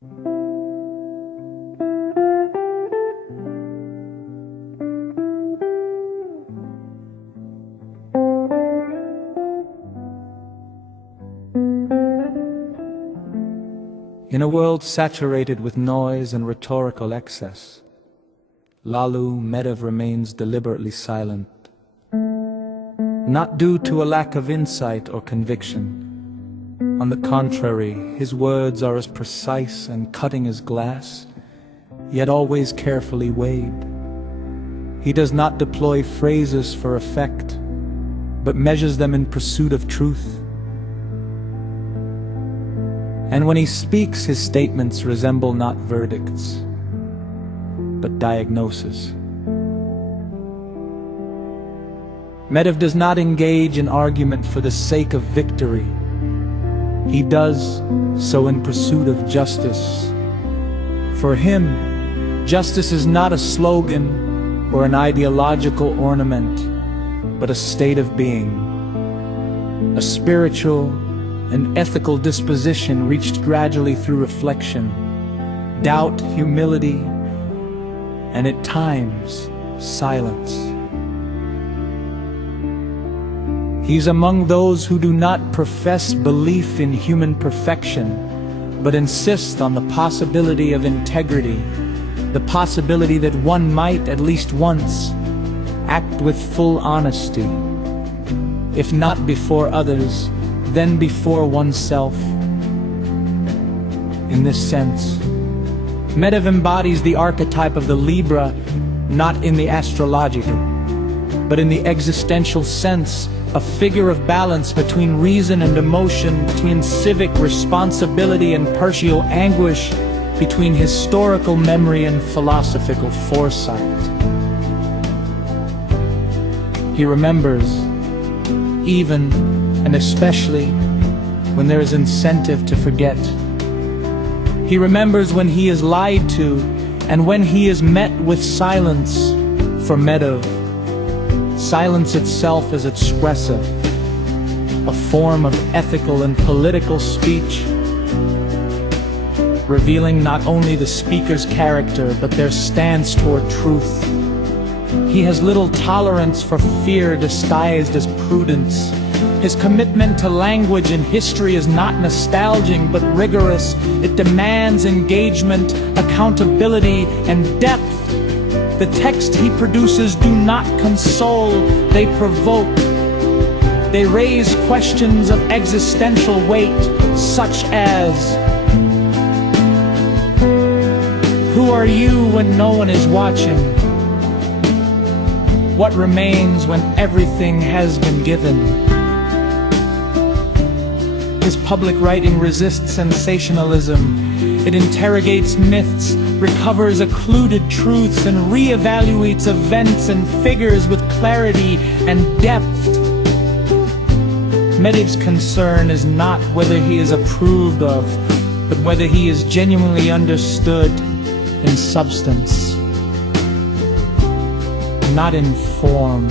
In a world saturated with noise and rhetorical excess, Lalu Metev remains deliberately silent, not due to a lack of insight or conviction. On the contrary, his words are as precise and cutting as glass, yet always carefully weighed. He does not deploy phrases for effect, but measures them in pursuit of truth. And when he speaks, his statements resemble not verdicts, but diagnoses. Metev does not engage in argument for the sake of victory. He does so in pursuit of justice. For him, justice is not a slogan or an ideological ornament, but a state of being, a spiritual and ethical disposition reached gradually through reflection, doubt, humility, and at times, silence. He's among those who do not profess belief in human perfection, but insist on the possibility of integrity, the possibility that one might, at least once, act with full honesty, if not before others, then before oneself. In this sense, Metev embodies the archetype of the Libra, not in the astrological, but in the existential sense, a figure of balance between reason and emotion, between civic responsibility and personal anguish, between historical memory and philosophical foresight. He remembers, even and especially when there is incentive to forget. He remembers when he is lied to and when he is met with silence. For Metev, silence itself is expressive, a form of ethical and political speech, revealing not only the speaker's character but their stance toward truth. He has little tolerance for fear disguised as prudence. His commitment to language and history is not nostalgic but rigorous. It demands engagement, accountability, and depth. The texts he produces do not console, they provoke. They raise questions of existential weight, such as, who are you when no one is watching? What remains when everything has been given? His public writing resists sensationalism. It interrogates myths, recovers occluded truths, and re-evaluates events and figures with clarity and depth. Metev's concern is not whether he is approved of, but whether he is genuinely understood in substance, not in form.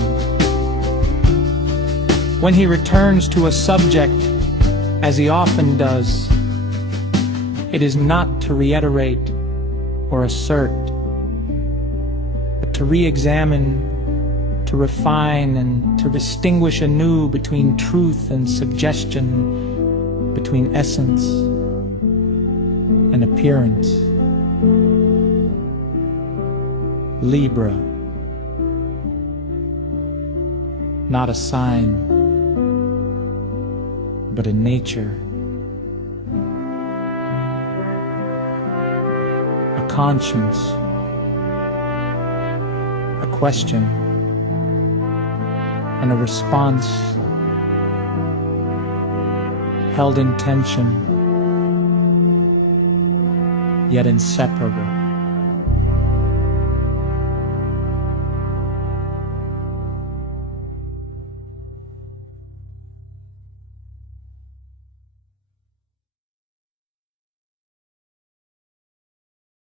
When he returns to a subject, as he often does, it is not to reiterate or assert, but to re-examine, to refine, and to distinguish anew between truth and suggestion, between essence and appearance. Libra, not a sign, but a nature, a conscience, a question, and a response held in tension, yet inseparable.